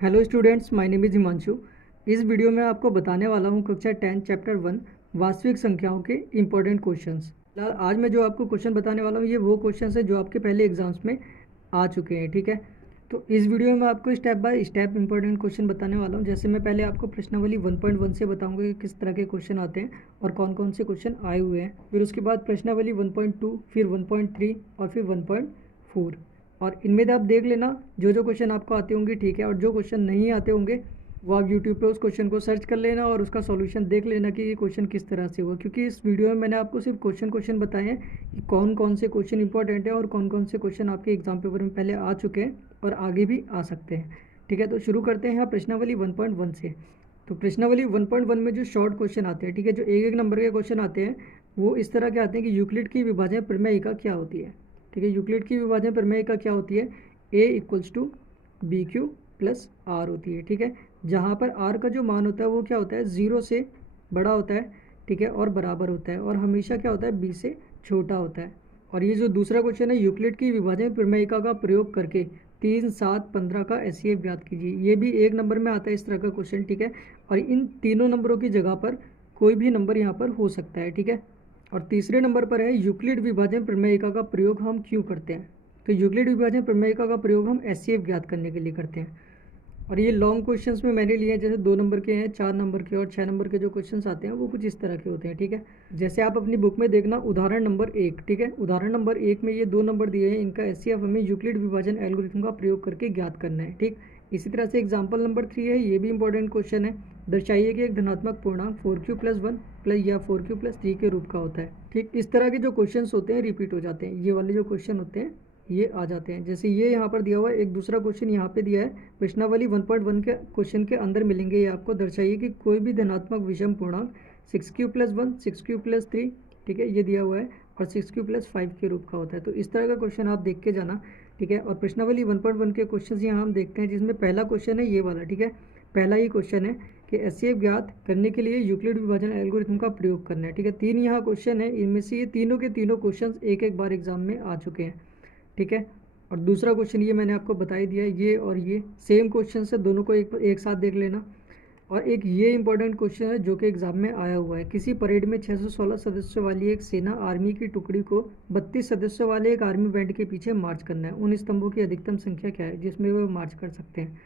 Hello students, my name is Himanshu. इस video में आपको बताने वाला हूँ कक्षा 10 चैप्टर 1 वास्तविक संख्याओं के इम्पोर्टेंट क्वेश्चंस। आज मैं जो आपको क्वेश्चन बताने वाला हूँ ये वो क्वेश्चंस है जो आपके पहले एग्जाम्स में आ चुके हैं। ठीक है, तो इस वीडियो में आपको step by step important question बताने वाला हूँ। जैसे मैं पहले आपको प्रश्नावली 1.1 से बताऊँगा कि किस तरह के क्वेश्चन आते हैं और कौन कौन से क्वेश्चन आए हुए हैं। फिर उसके बाद प्रश्नावली 1.2, फिर 1.3 और फिर 1.4। और इनमें से आप देख लेना जो जो क्वेश्चन आपको आते होंगे, ठीक है। और जो क्वेश्चन नहीं आते होंगे वो आप यूट्यूब पे उस क्वेश्चन को सर्च कर लेना और उसका सॉल्यूशन देख लेना कि ये क्वेश्चन किस तरह से हुआ। क्योंकि इस वीडियो में मैंने आपको सिर्फ क्वेश्चन बताए हैं कि कौन कौन से क्वेश्चन इंपॉर्टेंट है और कौन कौन से क्वेश्चन आपके एग्जाम पेपर में पहले आ चुके हैं और आगे भी आ सकते हैं। ठीक है, तो शुरू करते हैं यहाँ प्रश्नावली 1.1 से। तो प्रश्नावली 1.1 में जो शॉर्ट क्वेश्चन आते हैं, ठीक है, जो एक एक नंबर के क्वेश्चन आते हैं वो इस तरह के आते हैं कि यूक्लिड की विभाजन प्रमेयिका क्या होती है। ठीक है, यूक्लिड की विभाजन प्रमेयिका क्या होती है? a equals to b q plus r होती है। ठीक है, जहाँ पर r का जो मान होता है वो क्या होता है? 0 से बड़ा होता है, ठीक है, और बराबर होता है, और हमेशा क्या होता है? b से छोटा होता है। और ये जो दूसरा क्वेश्चन है, यूक्लिड की विभाजन प्रमेयिका का प्रयोग करके 3, 7, 15 का एचसीएफ ज्ञात कीजिए। ये भी एक नंबर में आता है इस तरह का क्वेश्चन। ठीक है, और इन तीनों नंबरों की जगह पर कोई भी नंबर यहाँ पर हो सकता है। ठीक है, और तीसरे नंबर पर है यूक्लिड विभाजन प्रमेयिका का प्रयोग हम क्यों करते हैं? तो यूक्लिड विभाजन प्रमेयिका का प्रयोग हम एचसीएफ ज्ञात करने के लिए करते हैं। और ये लॉन्ग क्वेश्चंस में मैंने लिए हैं, जैसे 2 नंबर के हैं, 4 नंबर के और 6 नंबर के जो क्वेश्चंस आते हैं वो कुछ इस तरह के होते हैं। ठीक है, जैसे आप अपनी बुक में देखना उदाहरण नंबर 1। ठीक है, उदाहरण नंबर 1 में ये 2 नंबर दिए हैं, इनका एचसीएफ हमें यूक्लिड विभाजन एल्गोरिथम का प्रयोग करके ज्ञात करना है। ठीक, इसी तरह से एग्जाम्पल नंबर 3 है, ये भी इंपॉर्टेंट क्वेश्चन है। दर्शाइए कि एक धनात्मक पूर्णांक 4q+1 प्लस या 4q+3 के रूप का होता है। ठीक, इस तरह के जो क्वेश्चन होते हैं रिपीट हो जाते हैं, ये वाले जो क्वेश्चन होते हैं ये आ जाते हैं। जैसे ये यहाँ पर दिया हुआ है, एक दूसरा क्वेश्चन यहाँ पे दिया है, प्रश्नावली 1.1 के क्वेश्चन के अंदर मिलेंगे ये आपको। दर्शाइए कि कोई भी धनात्मक विषम पूर्णांक 6q+1, 6q+3, ठीक है, ये दिया हुआ है, और 6q+5 के रूप का होता है। तो इस तरह का क्वेश्चन आप देख के जाना। ठीक है, और प्रश्नावली 1.1 के क्वेश्चन यहाँ हम देखते हैं, जिसमें पहला क्वेश्चन है ये वाला। ठीक है, पहला ही क्वेश्चन है कि एचसीएफ ज्ञात करने के लिए यूक्लिड विभाजन एल्गोरिथम का प्रयोग करना है। ठीक है, 3 यहाँ क्वेश्चन है, इनमें से ये तीनों के तीनों क्वेश्चन एक एक बार एग्जाम में आ चुके हैं। ठीक है, और दूसरा क्वेश्चन ये मैंने आपको बता ही दिया है, ये और ये सेम क्वेश्चन है, दोनों को एक साथ देख लेना। और एक ये इंपॉर्टेंट क्वेश्चन है जो कि एग्जाम में आया हुआ है, किसी परेड में 616 सदस्यों वाली एक सेना आर्मी की टुकड़ी को 32 सदस्यों वाले एक आर्मी बैंड के पीछे मार्च करना है। उन स्तंभों की अधिकतम संख्या क्या है जिसमें वो मार्च कर सकते हैं?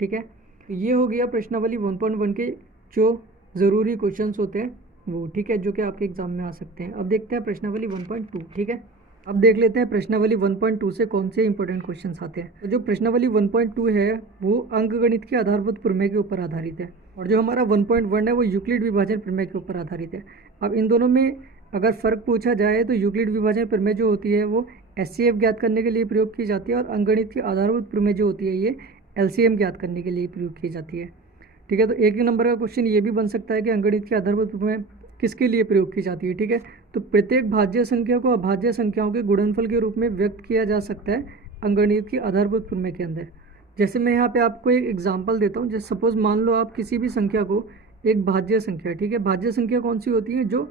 ठीक है, ये हो गया प्रश्नावली 1.1 के जो ज़रूरी क्वेश्चंस होते हैं वो। ठीक है, जो कि आपके एग्जाम में आ सकते हैं। अब देखते हैं प्रश्नावली 1.2। ठीक है, अब देख लेते हैं प्रश्नावली 1.2 से कौन से इंपॉर्टेंट क्वेश्चंस आते हैं। तो जो प्रश्नावली 1.2 है वो अंकगणित के आधारभूत प्रमेय के ऊपर आधारित है, और जो हमारा 1.1 है वो यूक्लिड विभाजन प्रमेय के ऊपर आधारित है। अब इन दोनों में अगर फ़र्क पूछा जाए तो यूक्लिड विभाजन प्रमेय जो होती है वो एचसीएफ ज्ञात करने के लिए प्रयोग की जाती है, और अंकगणित की आधारभूत प्रमेय जो होती है ये एलसीएम ज्ञात करने के लिए प्रयोग की जाती है। ठीक है, तो एक नंबर का क्वेश्चन ये भी बन सकता है कि अंकगणित की आधारभूत प्रमेय किसके लिए प्रयोग की जाती है? ठीक है, तो प्रत्येक भाज्य संख्या को अभाज्य संख्याओं के गुणनफल के रूप में व्यक्त किया जा सकता है अंकगणित की आधारभूत प्रमेय के अंदर। जैसे मैं यहाँ पे आपको एक एग्जांपल देता हूँ। जैसे सपोज मान लो आप किसी भी संख्या को एक भाज्य संख्या, ठीक है, भाज्य संख्या कौन सी होती है? जो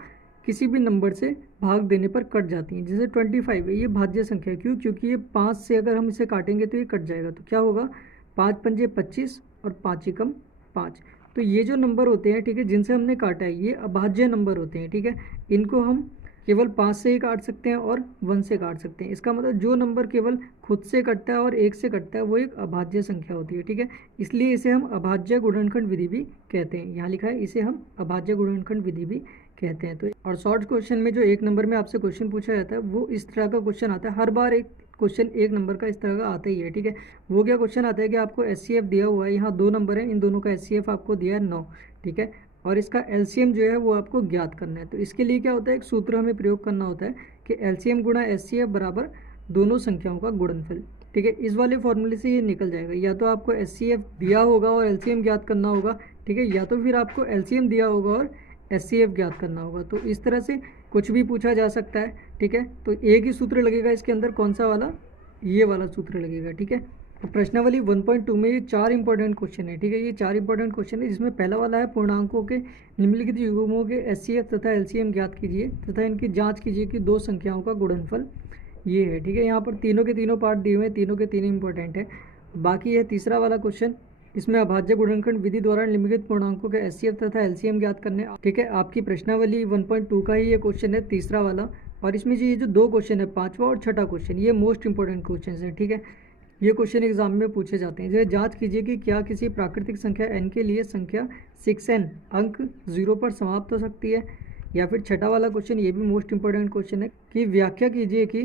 किसी भी नंबर से भाग देने पर कट जाती हैं। जैसे 25 है, ये भाज्य संख्या क्यों? क्योंकि ये 5 से अगर हम इसे काटेंगे तो ये कट जाएगा, तो क्या होगा? 5 पंजे 25 और 5 एकम 5। तो ये जो नंबर होते हैं, ठीक है, जिनसे हमने काटा है ये अभाज्य नंबर होते हैं। ठीक है, इनको हम केवल 5 से ही काट सकते हैं और 1 से काट सकते हैं। इसका मतलब जो नंबर केवल खुद से कटता है और 1 से कटता है वो एक अभाज्य संख्या होती है। ठीक है, इसलिए इसे हम अभाज्य गुणनखंड विधि भी कहते हैं। यहाँ लिखा है इसे हम अभाज्य गुणनखंड विधि भी कहते हैं। तो और शॉर्ट क्वेश्चन में जो एक नंबर में आपसे क्वेश्चन पूछा जाता है वो इस तरह का क्वेश्चन आता है। हर बार एक क्वेश्चन एक नंबर का इस तरह का आता ही है। ठीक है, वो क्या क्वेश्चन आता है कि आपको एचसीएफ दिया हुआ है, यहाँ 2 नंबर है, इन दोनों का एचसीएफ आपको दिया है 9। ठीक है, और इसका एलसीएम जो है वो आपको ज्ञात करना है। तो इसके लिए क्या होता है, एक सूत्र हमें प्रयोग करना होता है कि एलसीएम गुणा एचसीएफ बराबर दोनों संख्याओं का गुणनफल। ठीक है, इस वाले फॉर्मूले से ये निकल जाएगा। या तो आपको एचसीएफ दिया होगा और एलसीएम ज्ञात करना होगा, ठीक है, या तो फिर आपको एलसीएम दिया होगा और एचसीएफ ज्ञात करना होगा। तो इस तरह से कुछ भी पूछा जा सकता है। ठीक है, तो एक ही सूत्र लगेगा इसके अंदर, कौन सा वाला? ये वाला सूत्र लगेगा। ठीक है, तो प्रश्नावली 1.2 में ये 4 इंपॉर्टेंट क्वेश्चन है। ठीक है, ये 4 इंपॉर्टेंट क्वेश्चन है, जिसमें पहला वाला है पूर्णांकों के निम्नलिखित युग्मों के एचसीएफ तथा एलसीएम ज्ञात कीजिए तथा इनकी जांच कीजिए कि 2 संख्याओं का गुणनफल ये है। ठीक है, यहाँ पर तीनों के तीनों पार्ट दिए हुए हैं, तीनों के तीनों इंपॉर्टेंट है। बाकी है तीसरा वाला क्वेश्चन इसमें अभाज्य गुणनखंड विधि द्वारा निम्नलिखित पूर्णांकों के एचसीएफ तथा एलसीएम ज्ञात करने। ठीक है, आपकी प्रश्नावली 1.2 का ही ये क्वेश्चन है, तीसरा वाला। और इसमें जो ये जो दो क्वेश्चन है, पांचवा और छठा क्वेश्चन, ये मोस्ट इंपॉर्टेंट क्वेश्चन है। ठीक है, ये क्वेश्चन एग्जाम में पूछे जाते हैं। जैसे जांच कीजिए कि क्या किसी प्राकृतिक संख्या n के लिए संख्या 6n अंक 0 पर समाप्त हो सकती है। या फिर छठा वाला क्वेश्चन, ये भी मोस्ट इंपॉर्टेंट क्वेश्चन है कि व्याख्या कीजिए कि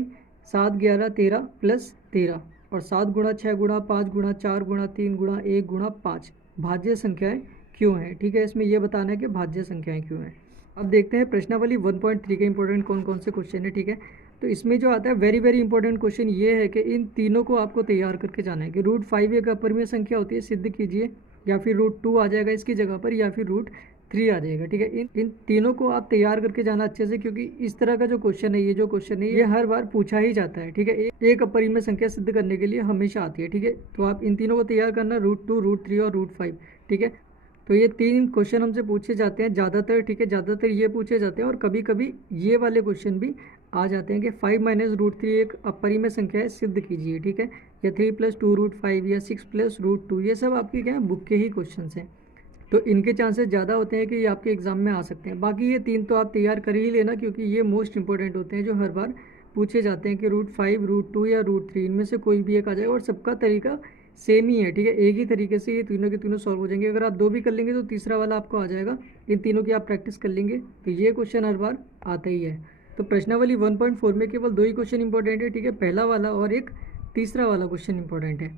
7 11 13 प्लस 13 और 7 गुणा 6 गुणा 5 गुणा 4 गुणा 3 गुणा 1 गुणा 5 भाज्य संख्याएं क्यों हैं। ठीक है, इसमें यह बताना है कि भाज्य संख्याएं क्यों हैं। अब देखते हैं प्रश्नावली 1.3 के इंपॉर्टेंट कौन कौन से क्वेश्चन है। ठीक है, तो इसमें जो आता है वेरी वेरी इंपॉर्टेंट क्वेश्चन ये है कि इन तीनों को आपको तैयार करके जाना है कि √5 एक अपरिमेय संख्या होती है, सिद्ध कीजिए। या फिर √2 आ जाएगा इसकी जगह पर, या फिर √3 आ जाएगा। ठीक है, इन तीनों को आप तैयार करके जाना अच्छे से, क्योंकि इस तरह का जो क्वेश्चन है, ये जो क्वेश्चन है, ये हर बार पूछा ही जाता है। ठीक है, एक अपरिमेय संख्या सिद्ध करने के लिए हमेशा आती है। ठीक है, तो आप इन तीनों को तैयार करना, √2 √3 और √5। ठीक है, तो ये तीन क्वेश्चन हमसे पूछे जाते हैं ज़्यादातर। ठीक है, ज़्यादातर ये पूछे जाते हैं और कभी कभी ये वाले क्वेश्चन भी आ जाते हैं कि 5 - √3 एक अपरिमेय संख्या है, सिद्ध कीजिए। ठीक है, या 3 + 2 √5 या 6 + √2, ये सब आपकी क्या है, बुक के ही क्वेश्चन हैं। तो इनके चांसेस ज़्यादा होते हैं कि ये आपके एग्जाम में आ सकते हैं। बाकी ये तीन तो आप तैयार कर ही लेना, क्योंकि ये मोस्ट इंपॉर्टेंट होते हैं जो हर बार पूछे जाते हैं कि √5 √2 या √3 इनमें से कोई भी एक आ जाएगा। और सबका तरीका सेम ही है। ठीक है, एक ही तरीके से ये तीनों के तीनों सॉल्व हो जाएंगे। अगर आप दो भी कर लेंगे तो तीसरा वाला आपको आ जाएगा। इन तीनों की आप प्रैक्टिस कर लेंगे तो ये क्वेश्चन हर बार आता ही है। तो प्रश्नावली 1.4 में केवल दो ही क्वेश्चन इंपॉर्टेंट है। ठीक है, पहला वाला और एक तीसरा वाला क्वेश्चन इंपॉर्टेंट है।